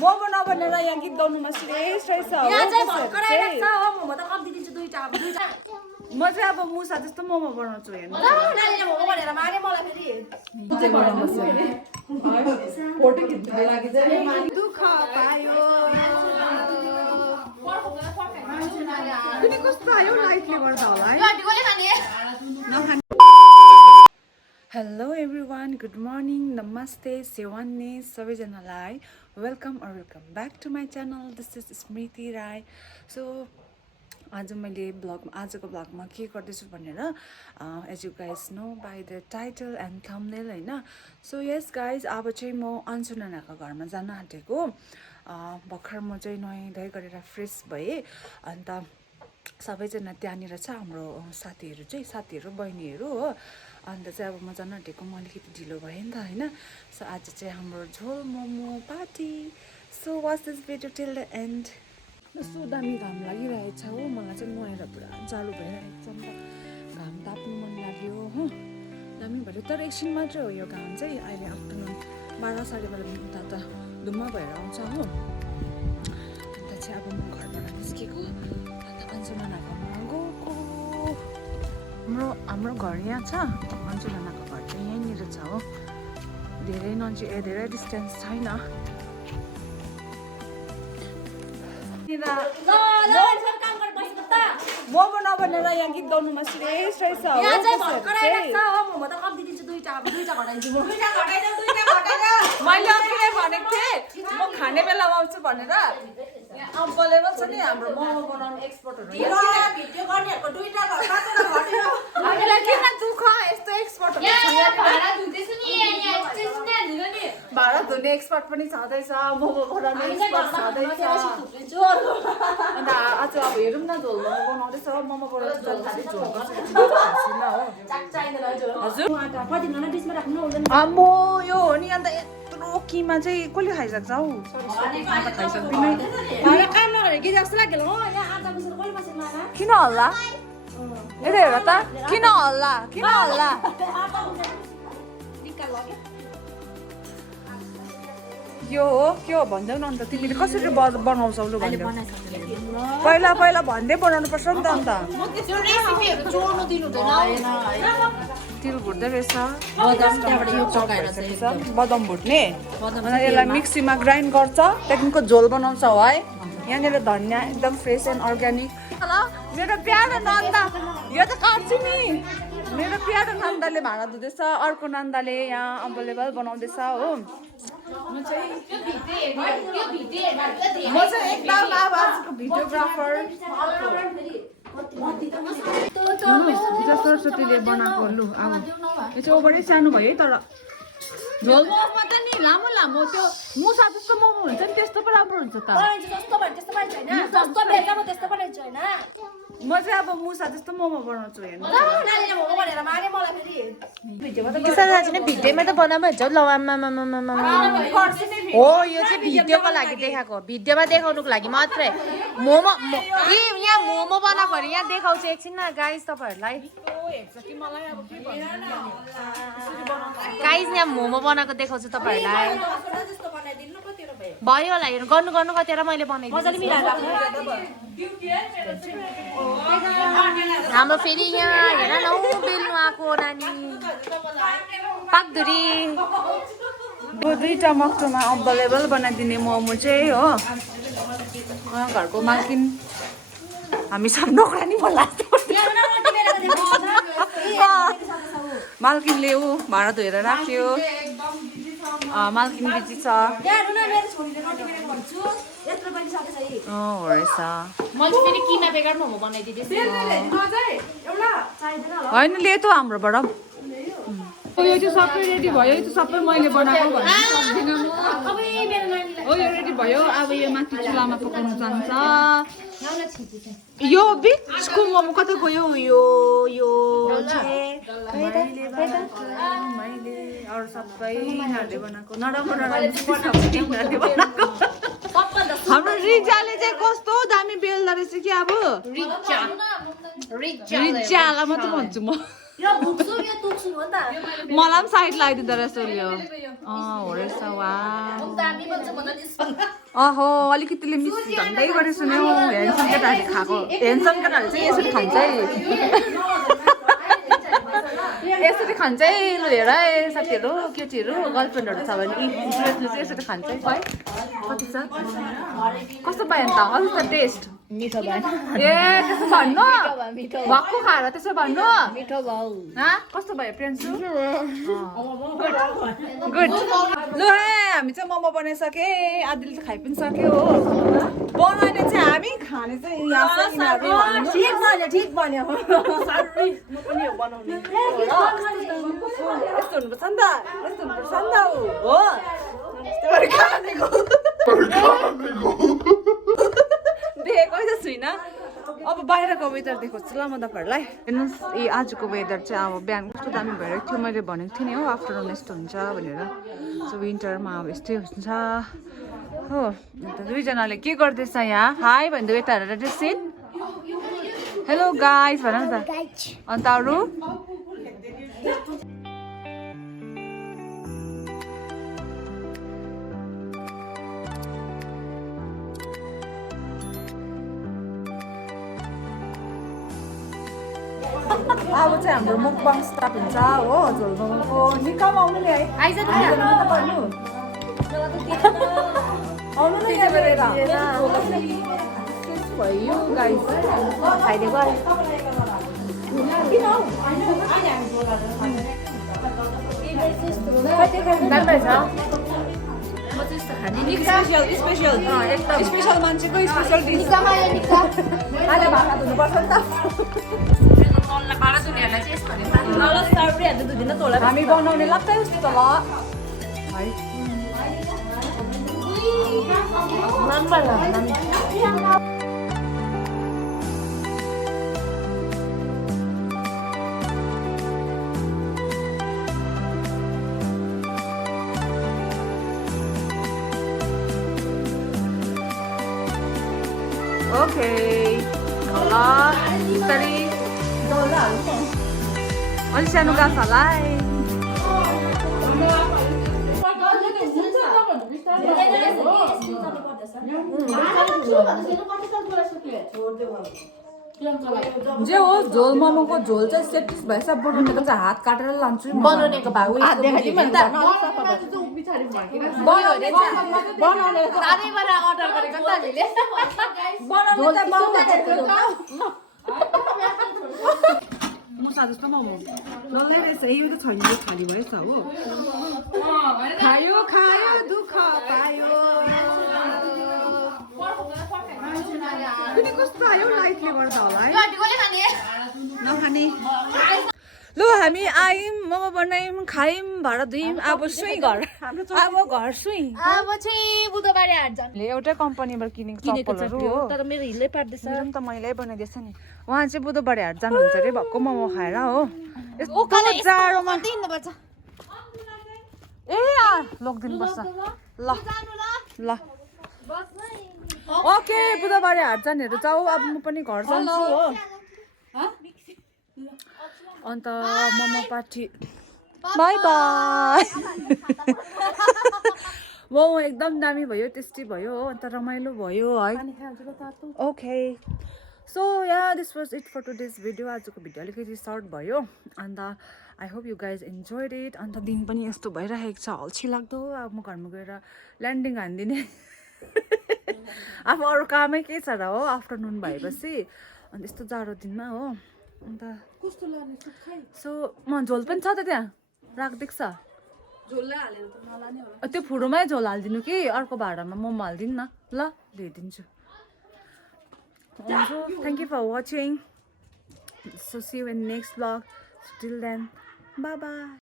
मोमो नबनेर यहाँ गीत गाउनुमा सिरियस रहेछ हो म चाहिँ अब मुसा जस्तो मोमो बनाउँछु हेर्नु दुःख पायो कस्तो आयो लाइटले गर्दा होला है हेलो एभ्रिवान गुड मर्निङ नमस्ते सेवान्ने सबैजनालाई welcome back to my channel this is Smriti Rai so आज मैले आजको ब्लगमा के गर्दैछु भनेर as you guys know by the title and thumbnail होइन सो यस गाइज अब चाहिँ म अन्सु नानाको घरमा जान आँटेको भर्खर म चाहिँ नुहाइ धुवाइ गरेर फ्रेस भएँ अन्त सबैजना त्यहाँनिर छ हाम्रो साथीहरू बहिनीहरू हो अन्त चाहिँ अब म जान आँटेको म अलिकति ढिलो भएँ नि त होइन सो आज चाहिँ हाम्रो झोल momo party so watch this video till the and कस्तो दामी घाम लागिरहेछ हो मलाई चाहिँ नुहाएर पुरा जाडो भइरहेको छ नि त घाम ताप्नु मन लाग्यो हो दामी भयो तर एकछिन मात्रै हो यो घाम चाहिँ अहिले आफ्टरनुन 12-12:30 उता त धुम्म भएर आउँछ हो अन्त चाहिँ अब म घरबाट निस्केको अन्त अन्सु नानाको घरमा गएको हाम्रो घर यहाँ छ अन्सु नानाको घर चाहिँ यहीँनिर छ हो धेरै डिस्टेन्स छैन मोमो नबनेर यहाँ गीत गाउनुमा सिरियस रहेछ मैले अघि भनेको थिएँ म खाने बेलामा आउँछु भनेर अम्बलेबल छ नि हाम्रो मोमो बनाउने एक्सपर्टहरू किन दुःख यस्तो एक्सपर्टहरू भाँडा धुने एक्सपर्ट पनि छँदैछ मोमो बनाउने एक्सपर्ट छँदैछ अन्त आज अब हेरौँ न झोल मोमो बनाउँदैछ मोमो बनाउँछ झोल खाँदै झोल आम्बो यो हो नि अन्त यत्रो किमा चाहिँ कसले खाइसक्छ हौ खाइसक्दिनँ किन हल्ला यता हेर त किन हल्ला यो हो के हो भन्छौ न अन्त तिमीले कसरी बनाउँछौ लु भन्दै पहिला भन्दै बनाउनु पर्छ नि त अन्त तिल भुट्दै रहेछ बदाम भुट्ने अन्त यसलाई मिक्सीमा ग्राइन्ड गर्छ त्यहाँदेखिको झोल बनाउँछ है यहाँनिर धनियाँ एकदम फ्रेस एन्ड अर्ग्यानिक मेरो प्यारो नन्दा यो त काट्छु नि मेरो प्यारो नन्दाले भाँडा धुँदैछ अर्को नन्दाले यहाँ अभाइलेबल बनाउँदैछ हो म चाहिँ एकदम अब आजको भिडियोग्राफर सरस्वतीले बनाएको लु अब यो चाहिँ ओभरै सानो भयो है तर झोल मोमो त नि लामो त्यो मुसा जस्तो मोमो हुन्छ नि त्यस्तो पो राम्रो हुन्छ त म चाहिँ अब मुसा जस्तो मोमो बनाउँछु हेर्नु भिडियोमा त बनाउनु हुन्छ ल हो यो चाहिँ भिडियोको लागि देखाएको भिडियोमा देखाउनुको लागि मात्रै मोमो यहाँ मोमो बनाएको अरे यहाँ देखाउँछु एकछिन न गाइस तपाईँहरूलाई गाइस यहाँ मोमो बनाएको देखाउँछु तपाईँहरूलाई भयो होला हेर्नु गर्नु कतिवटा मैले बनाइदिएँ हाम्रो फेरि यहाँ हेर न बेल्नु आएको नानी पाकधुरी दुईटा मक्टोमा अभाइलेबल बनाइदिने मोमो चाहिँ हो घरको मालकिन हामी सब नोकरानी भन्ला मालकिनले ऊ भाँडा धोएर राख्यो मालकिन बिजी छ होइन लेतो हाम्रोबाट यो चाहिँ सबै रेडी भयो यो चाहिँ सबै मैले बनाएको भन्नु सक्दिनँ हो यो रेडी भयो अब यो माथि चुलामा पकाउनु जान्छ यो बिचको मोमो कता गयो यो मैले अरू सबै यिनीहरूले बनाएको नराम्रो हाम्रो रिजाले चाहिँ कस्तो दामी बेल्दो रहेछ कि अब रिजालाई मात्रै भन्छु म मलाई पनि साइड लगाइदिँदो रहेछ यो हो रहेछ वा अहो अलिकतिले मिस झन्डै गरे सुन्यो ह्यान्डसम केटाहरूले खाएको ह्यान्डसम केटाहरूले चाहिँ यसरी खान्छ है यसरी खान्छ है लु हेर है साथीहरू केटीहरू गर्लफ्रेन्डहरू छ भने इन्फ्लुएन्सले चाहिँ यसरी खान्छ है है कति छ कस्तो भयो नि त अझै त टेस्ट मिठो भयो ए त्यसो भन्नु भक्कु खाएर त्यसो भन्नु मिठो भयो कस्तो भयो प्रियन्सु गुड लु है हामी चाहिँ मोमो बनाइसके आदिले त खाइ पनि सक्यो हो बनाउने चाहिँ हामी खाने चाहिँ यहाँ छ यिनीहरू ठिक बन्यो सरी म पनि हो बनाउने यस्तो हुनुपर्छ नि त यस्तो हुनुपर्छ नि त हो देखेको चाहिँ छुइनँ अब बाहिरको वेदर देखाउँछु ल म तपाईँहरूलाई हेर्नुहोस् ए आजको वेदर चाहिँ अब बिहान कस्तो दामी भइरहेको थियो मैले भनेको थिएँ नि हो आफ्टरनुन यस्तो हुन्छ भनेर सो विन्टरमा अब यस्तै हुन्छ हो अन्त दुईजनाले के गर्दैछ यहाँ हाई भनिदियो यता हेरेर ड्रेसिन हेलो गाइस भन न त अन्त अरू अब चाहिँ हाम्रो मुकबाङ स्टार्ट हुन्छ हो झोल मोमोको निकाम आउनु नि है आइज आउनु नि भयो गाइस खाइदिएको स्पेसल मान्छेको स्पेसल डिस अहिले भाँडा धुनुपर्छ नि त हामी बनाउने लाग्छ जस्तो त ल ओके ल बिस्तारै अलिक सानो गाछ होला है जे होस् झोल मोमोको झोल चाहिँ सेटिस भएछ बनाउनेको चाहिँ हात काटेर लान्छु बनाउनेको भाग मुसा जस्तो मोमो डल्लै रहेछ यो त छैन खाली भएछ हो खायो खायो दुःख पायो कस्तो आयो लाइटले गर्दा होला है नखाने लु हामी आयौँ मोमो बनायौँ खायौँ भाँडा धुयौँ अब सुई घर अब घर सुई अब चाहिँ बुधबारे हाट जानु एउटै कम्पनीबाट किनेको चप्पलहरू हो तर मेरो हिलै पार्दैछ त मैले बनाइदिएछ नि उहाँ चाहिँ बुधबारे हाट जानुहुन्छ अरे भक्कु मोमो खाएर हो यस्तो जाडोमा दिनुपर्छ ए लगिदिनुपर्छ ल ल ओके बुधबारे हाट जानेहरू जाऊ अब म पनि घर जान्छु हो अन्त momo party by by momo एकदम दामी भयो टेस्टी भयो हो अन्त रमाइलो भयो है okay so yeah this was it for today's video आजको भिडियो अलिकति सर्ट भयो अन्त I hope you guys enjoyed it अन्त दिन पनि यस्तो भइरहेको छ अल्छी लाग्दो अब म घरमा गएर ल्यान्डिङ हानिदिने अब अरू कामै के छ र हो आफ्टरनुन भएपछि अन्त यस्तो जाडो दिनमा हो अन्त कस्तो लाग्ने सो म झोल पनि छ त त्यहाँ राखिदिएको छ त्यो फुरोमै झोल हालिदिनु कि अर्को भाँडामा मोमो हालिदिनु न ल ल्याइदिन्छु So, thank you for watching. So see you in next vlog. Till then, bye bye.